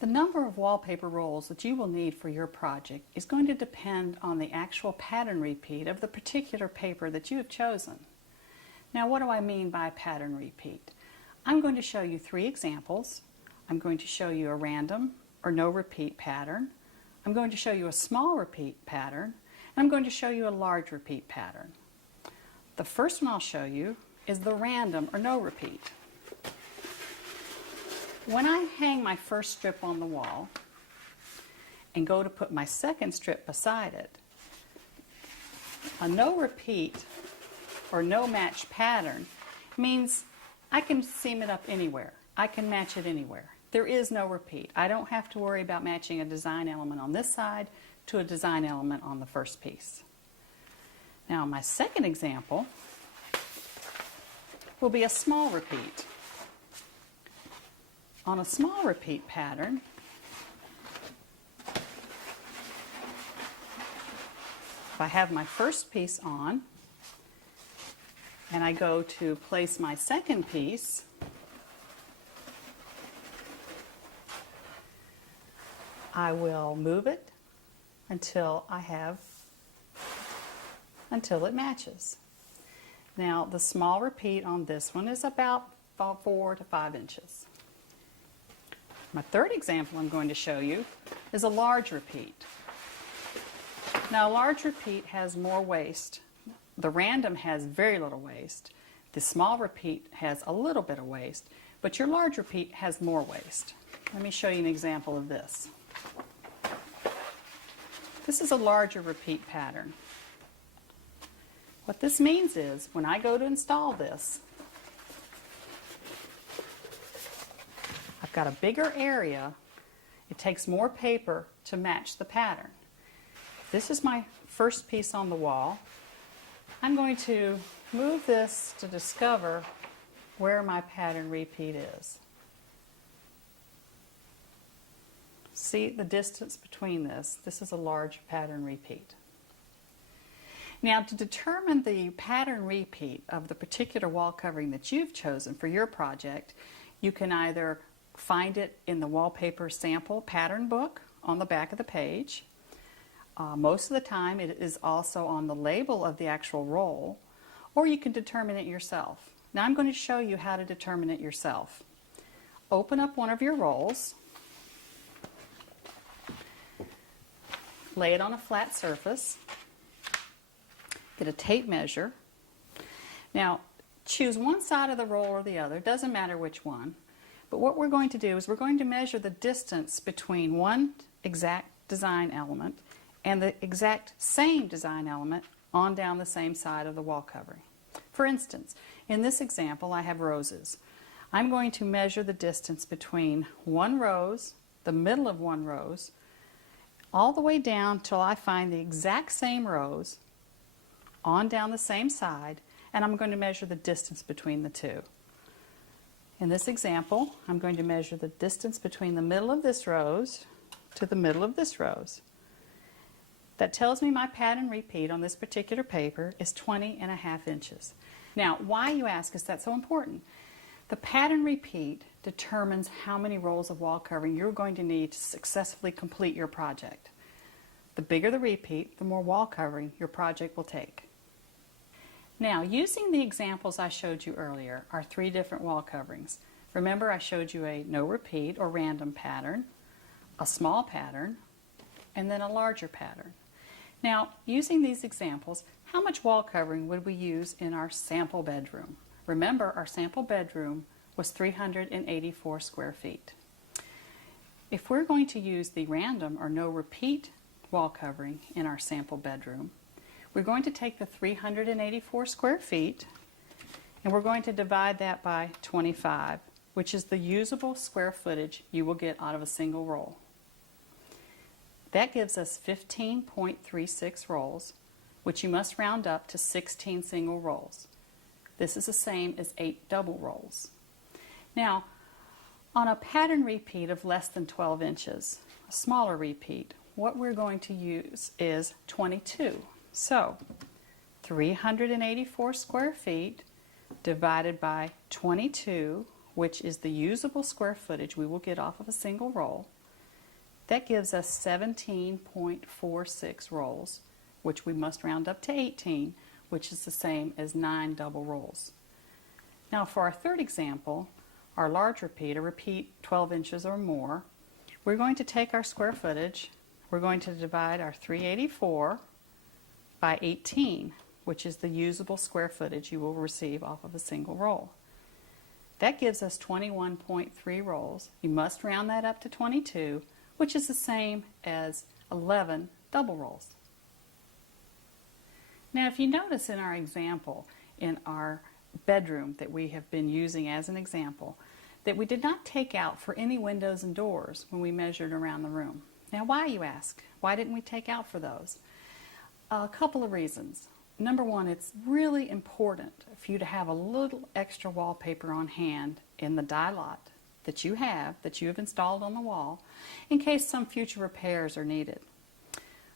The number of wallpaper rolls that you will need for your project is going to depend on the actual pattern repeat of the particular paper that you have chosen. Now, what do I mean by pattern repeat? I'm going to show you 3 examples. I'm going to show you a random or no repeat pattern. I'm going to show you a small repeat pattern. And I'm going to show you a large repeat pattern. The first one I'll show you is the random or no repeat. When I hang my first strip on the wall and go to put my second strip beside it, a no repeat or no match pattern means I can seam it up anywhere. I can match it anywhere. There is no repeat. I don't have to worry about matching a design element on this side to a design element on the first piece. Now, my second example will be a small repeat. On a small repeat pattern, if I have my first piece on and I go to place my second piece, I will move it until it matches. Now, the small repeat on this one is about 4 to 5 inches. My third example I'm going to show you is a large repeat. Now, a large repeat has more waste. The random has very little waste. The small repeat has a little bit of waste, but your large repeat has more waste. Let me show you an example of this. This is a larger repeat pattern. What this means is when I go to install this, I've got a bigger area. It takes more paper to match the pattern. This is my first piece on the wall. I'm going to move this to discover where my pattern repeat is. See the distance between this? This is a large pattern repeat. Now, to determine the pattern repeat of the particular wall covering that you've chosen for your project, you can either find it in the Wallpaper sample pattern book on the back of the page. Most of the time it is also on the label of the actual roll, or you can determine it yourself. Now I'm going to show you how to determine it yourself. Open up one of your rolls, lay it on a flat surface, get a tape measure. Now choose one side of the roll or the other, doesn't matter which one. But what we're going to do is we're going to measure the distance between one exact design element and the exact same design element on down the same side of the wall covering. For instance, in this example I have roses. I'm going to measure the distance between one rose, the middle of one rose, all the way down till I find the exact same rose on down the same side, and I'm going to measure the distance between the two. In this example, I'm going to measure the distance between the middle of this rose to the middle of this rose. That tells me my pattern repeat on this particular paper is 20.5 inches. Now, why, you ask, is that so important? The pattern repeat determines how many rolls of wall covering you're going to need to successfully complete your project. The bigger the repeat, the more wall covering your project will take. Now, using the examples I showed you earlier are 3 different wall coverings. Remember, I showed you a no repeat or random pattern, a small pattern, and then a larger pattern. Now, using these examples, how much wall covering would we use in our sample bedroom? Remember, our sample bedroom was 384 square feet. If we're going to use the random or no repeat wall covering in our sample bedroom, we're going to take the 384 square feet and we're going to divide that by 25, which is the usable square footage you will get out of a single roll. That gives us 15.36 rolls, which you must round up to 16 single rolls. This is the same as 8 double rolls. Now, on a pattern repeat of less than 12 inches, a smaller repeat, what we're going to use is 22. So, 384 square feet divided by 22, which is the usable square footage we will get off of a single roll, That gives us 17.46 rolls, which we must round up to 18, which is the same as 9 double rolls. Now for our third example, our large repeat, a repeat 12 inches or more, we're going to take our square footage, we're going to divide our 384 by 18, which is the usable square footage you will receive off of a single roll. That gives us 21.3 rolls. You must round that up to 22, which is the same as 11 double rolls. Now if you notice in our example, in our bedroom that we have been using as an example, that we did not take out for any windows and doors when we measured around the room. Now why, you ask? Why didn't we take out for those? A couple of reasons. Number one, it's really important for you to have a little extra wallpaper on hand in the die lot that you have installed on the wall in case some future repairs are needed.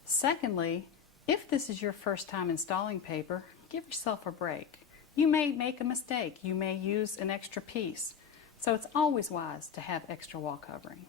Secondly, if this is your first time installing paper, give yourself a break. You may make a mistake. You may use an extra piece. So it's always wise to have extra wall covering.